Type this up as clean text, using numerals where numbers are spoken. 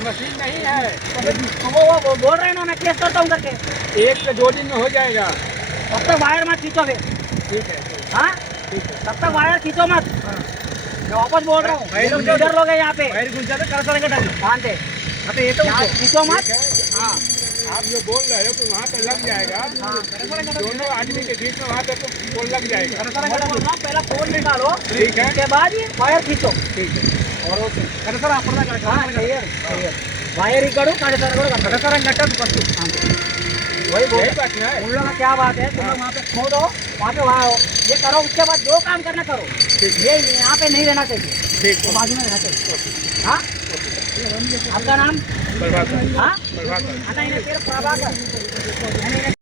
Machine नहीं है तो वो बोल रहे हैं ना, मैं केस करता हूँ करके। 1 से 2 दिन में हो जाएगा। तब तक वायर मत खींचो फिर। ठीक है हाँ, तब तक वायर खींचो मत। मैं वापस बोल रहा हूँ, लीडर लोग हैं यहाँ पे। ध्यान दे, खींचो मत। हाँ, आप जो बोल रहे हो तो वहाँ पे लग जाएगा। दोनों आदमी के बीच में वहाँ पे तो लग जाएगा। पहला फोन निकालो, ठीक है, उसके बाद ये वायर खींचो। ठीक है। और वायर ही करो, वही बोल बात है। उन लोगों का क्या बात है, तुम लोग वहाँ पे खोदो, वहाँ पे वहाँ ये करो, उसके बाद जो काम करना करो। ये यहाँ पे नहीं रहना चाहिए, ठीक तो बाजू में रहना चाहिए। हाँ, आपका नाम? प्रभाकर। हाँ, प्रभाकर। प्रभाकर।